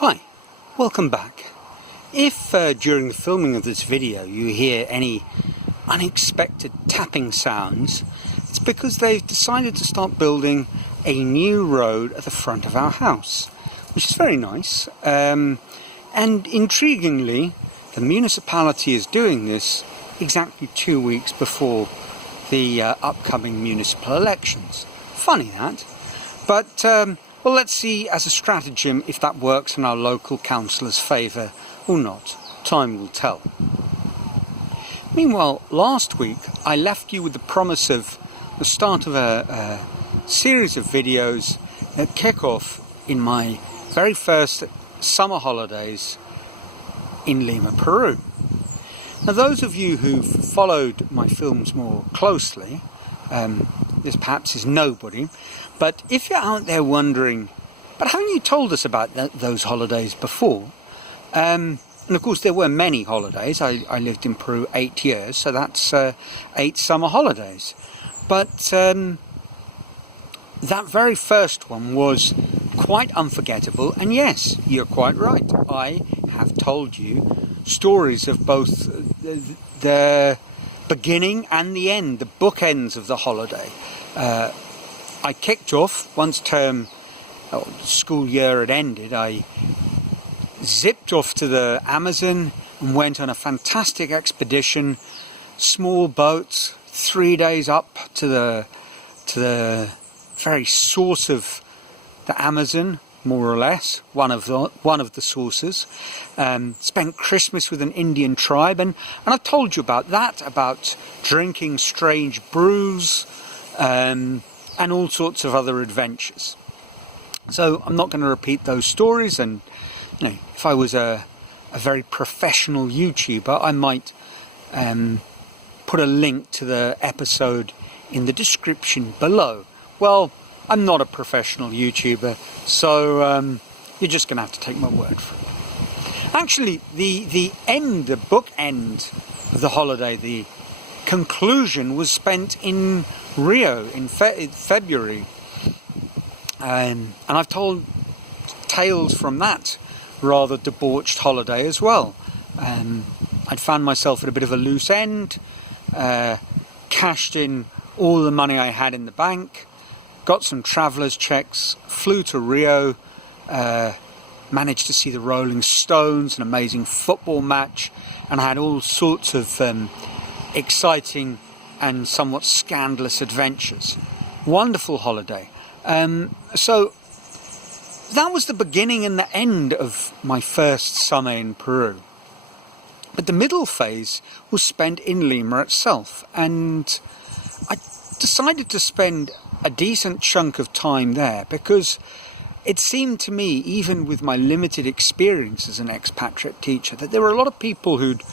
Hi, welcome back. If during the filming of this video you hear any unexpected tapping sounds, it's because they've decided to start building a new road at the front of our house, which is very nice. And intriguingly, the municipality is doing this exactly 2 weeks before the upcoming municipal elections. Funny that. But well, let's see as a stratagem if that works in our local councillor's favour or not. Time will tell. Meanwhile, last week I left you with the promise of the start of a series of videos that kick off in my very first summer holidays in Lima, Peru. Now, those of you who've followed my films more closely, this perhaps is nobody, but if you're out there wondering, but haven't you told us about those holidays before? And of course there were many holidays. I lived in Peru 8 years, so that's 8 summer holidays. But that very first one was quite unforgettable, and yes, you're quite right. I have told you stories of both the beginning and the end, the bookends of the holiday. I kicked off once the school year had ended. I zipped off to the Amazon and went on a fantastic expedition, small boat, 3 days up to the very source of the Amazon, more or less, one of the sources. Spent Christmas with an Indian tribe, and I've told you about that, about drinking strange brews, and all sorts of other adventures. So I'm not going to repeat those stories, and if I was a very professional YouTuber, I might put a link to the episode in the description below. Well, I'm not a professional YouTuber, so you're just going to have to take my word for it. Actually, the book end of the holiday, the conclusion, was spent in Rio in February, and I've told tales from that rather debauched holiday as well. I'd found myself at a bit of a loose end, cashed in all the money I had in the bank, got some traveller's checks, flew to Rio, managed to see the Rolling Stones, an amazing football match, and I had all sorts of exciting and somewhat scandalous adventures. Wonderful holiday. So that was the beginning and the end of my first summer in Peru. But the middle phase was spent in Lima itself, and I decided to spend a decent chunk of time there because it seemed to me, even with my limited experience as an expatriate teacher, that there were a lot of people who'd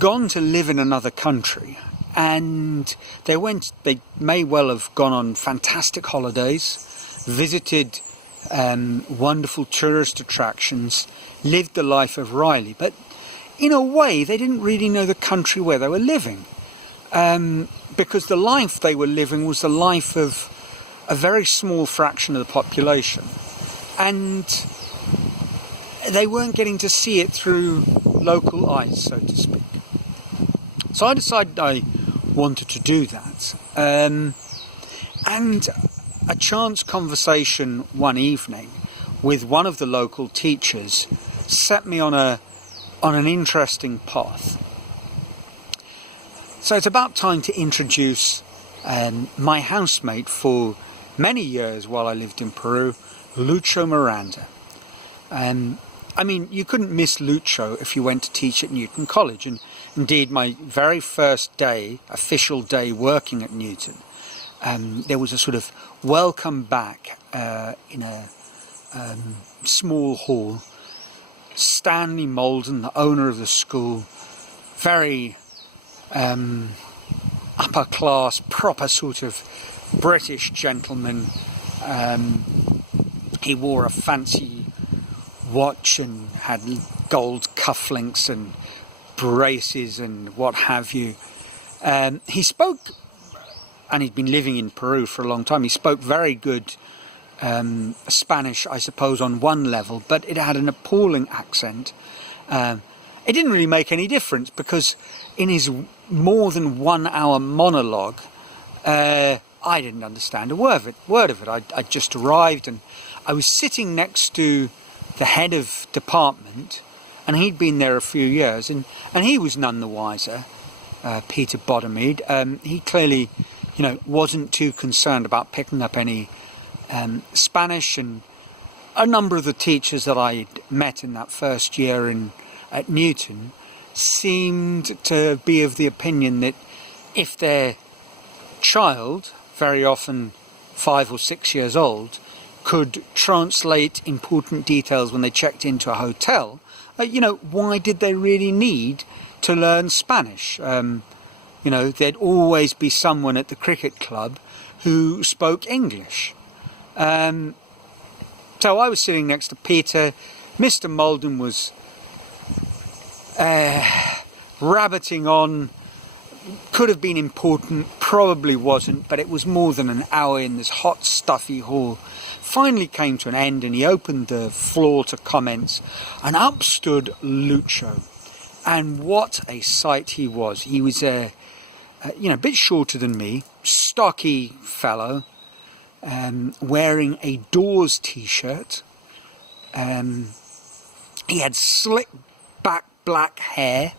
gone to live in another country, and they may well have gone on fantastic holidays, visited wonderful tourist attractions, lived the life of Riley, but in a way they didn't really know the country where they were living, because the life they were living was the life of a very small fraction of the population, and they weren't getting to see it through local eyes, so to speak. So I decided I wanted to do that, and a chance conversation one evening with one of the local teachers set me on an interesting path. So it's about time to introduce my housemate for many years while I lived in Peru, Lucho Miranda. I mean, you couldn't miss Lucho if you went to teach at Newton College, and indeed my very first day, official day working at Newton, there was a sort of welcome back in a small hall. Stanley Molden, the owner of the school, very upper class, proper sort of British gentleman. He wore a fancy watch and had gold cufflinks and braces and what have you. He spoke, and he'd been living in Peru for a long time, he spoke very good Spanish, I suppose, on one level, but it had an appalling accent. It didn't really make any difference because in his more than 1 hour monologue, I didn't understand a word of it. I'd just arrived and I was sitting next to the head of department, and he'd been there a few years, and he was none the wiser, Peter Bodomede. He clearly, wasn't too concerned about picking up any Spanish, and a number of the teachers that I'd met in that first year at Newton seemed to be of the opinion that if their child, very often 5 or 6 years old, could translate important details when they checked into a hotel, why did they really need to learn Spanish? There'd always be someone at the cricket club who spoke English. So I was sitting next to Peter. Mr. Malden was rabbiting on. Could have been important, probably wasn't, but it was more than an hour in this hot, stuffy hall. Finally came to an end, and he opened the floor to comments, and up stood Lucho. And what a sight he was. He was a bit shorter than me, stocky fellow, wearing a Doors t-shirt. He had slick back black hair,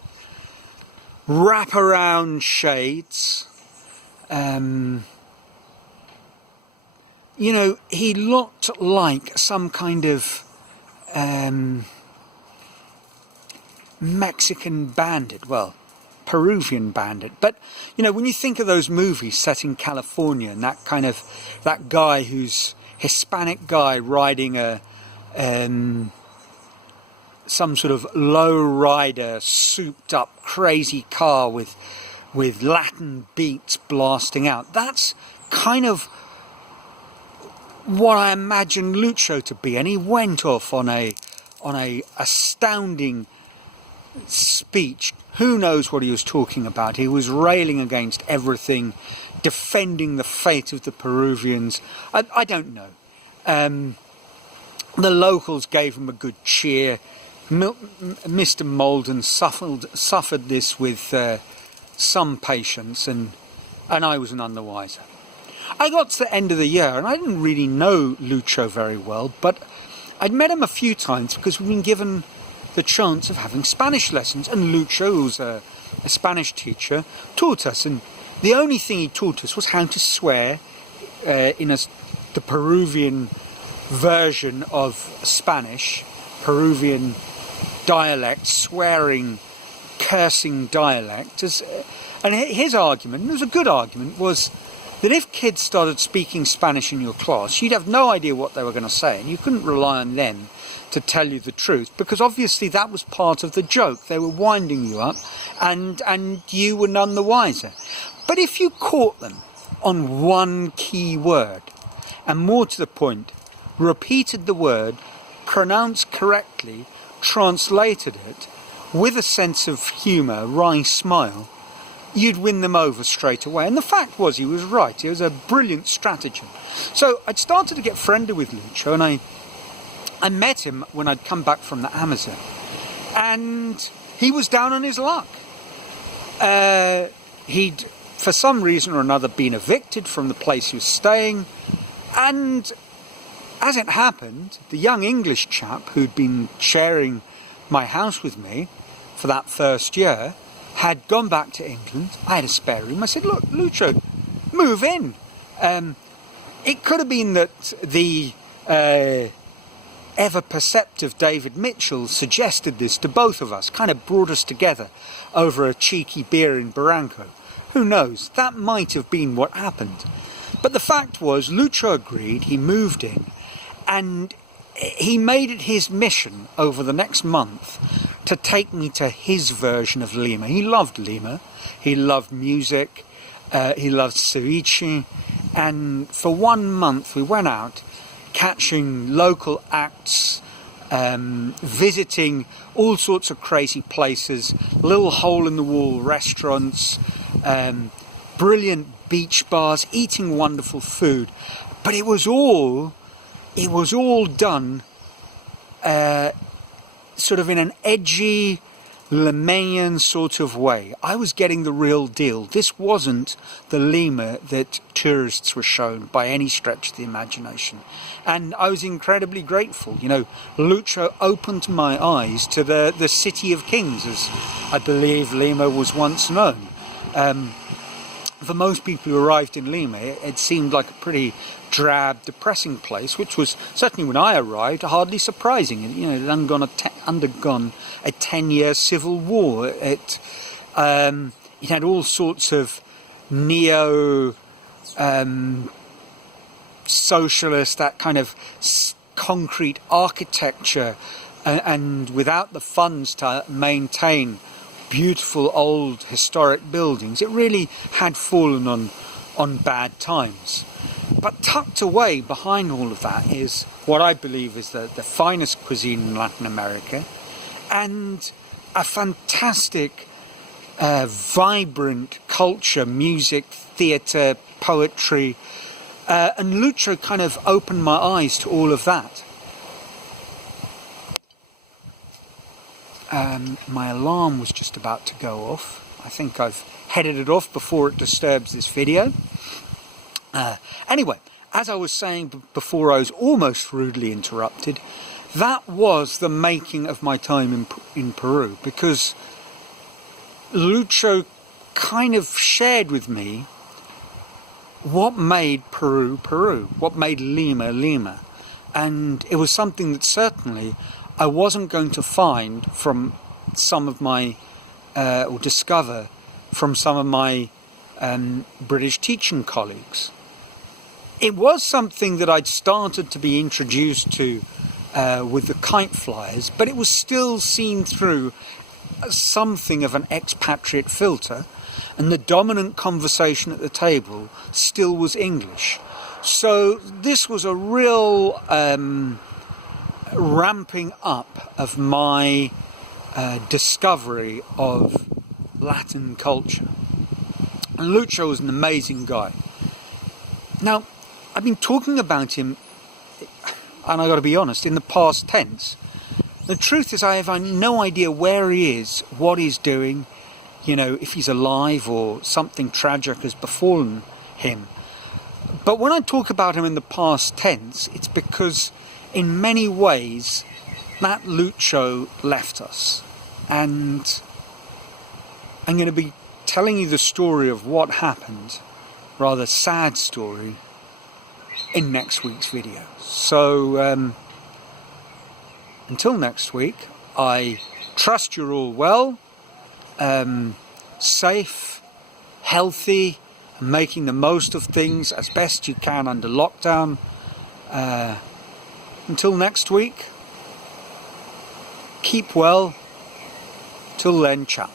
wraparound shades. He looked like some kind of Mexican bandit, well, Peruvian bandit. But, when you think of those movies set in California, and that guy who's Hispanic guy riding some sort of low rider, souped up, crazy car with Latin beats blasting out. That's kind of what I imagine Lucho to be, and he went off on a astounding speech. Who knows what he was talking about? He was railing against everything, defending the fate of the Peruvians. I don't know. The locals gave him a good cheer. Mr. Malden suffered this with some patience, and I was none the wiser. I got to the end of the year, and I didn't really know Lucho very well, but I'd met him a few times because we'd been given the chance of having Spanish lessons, and Lucho, who was a Spanish teacher, taught us, and the only thing he taught us was how to swear in the Peruvian version of Spanish, Peruvian dialect, swearing, cursing dialect. And his argument, and it was a good argument, was that if kids started speaking Spanish in your class, you'd have no idea what they were going to say, and you couldn't rely on them to tell you the truth, because obviously that was part of the joke. They were winding you up, and you were none the wiser. But if you caught them on one key word, and more to the point, repeated the word, pronounced correctly, translated it with a sense of humour, wry smile, you'd win them over straight away. And the fact was, he was right. It was a brilliant stratagem. So I'd started to get friendly with Lucho, and I met him when I'd come back from the Amazon, and he was down on his luck. He'd, for some reason or another, been evicted from the place he was staying, and as it happened, the young English chap who'd been sharing my house with me for that first year had gone back to England. I had a spare room. I said, look, Lucho, move in. It could have been that the ever-perceptive David Mitchell suggested this to both of us, kind of brought us together over a cheeky beer in Barranco. Who knows? That might have been what happened. But the fact was, Lucho agreed, he moved in, and he made it his mission over the next month to take me to his version of Lima. He loved Lima, he loved music, he loved ceviche, and for 1 month we went out catching local acts, visiting all sorts of crazy places, little hole-in-the-wall restaurants, brilliant beach bars, eating wonderful food. But it was all it was all done sort of in an edgy, Lemanian sort of way. I was getting the real deal. This wasn't the Lima that tourists were shown by any stretch of the imagination. And I was incredibly grateful. You know, Lucho opened my eyes to the City of Kings, as I believe Lima was once known. For most people who arrived in Lima, it seemed like a pretty drab, depressing place, which was, certainly when I arrived, hardly surprising. You know, it had undergone a 10-year civil war. It had all sorts of socialist, that kind of concrete architecture, and without the funds to maintain beautiful old historic buildings, it really had fallen on bad times. But tucked away behind all of that is what I believe is the finest cuisine in Latin America, and a fantastic, vibrant culture, music, theatre, poetry, and Lucho kind of opened my eyes to all of that. My alarm was just about to go off. I think I've headed it off before it disturbs this video. Anyway, as I was saying before, I was almost rudely interrupted. That was the making of my time in Peru, because Lucho kind of shared with me what made Peru Peru, what made Lima Lima. And it was something that certainly I wasn't going to find from some of my, or discover from some of my British teaching colleagues. It was something that I'd started to be introduced to with the kite flyers, but it was still seen through something of an expatriate filter, and the dominant conversation at the table still was English. So this was a real ramping up of my discovery of Latin culture. And Lucho was an amazing guy. Now, I've been talking about him, and I got to be honest, in the past tense. The truth is, I have no idea where he is, what he's doing, you know, if he's alive or something tragic has befallen him. But when I talk about him in the past tense, it's because in many ways that Lucho left us. And I'm going to be telling you the story of what happened, rather sad story, in next week's video. So until next week, I trust you're all well, safe, healthy, and making the most of things as best you can under lockdown. Until next week, keep well. Till then, ciao.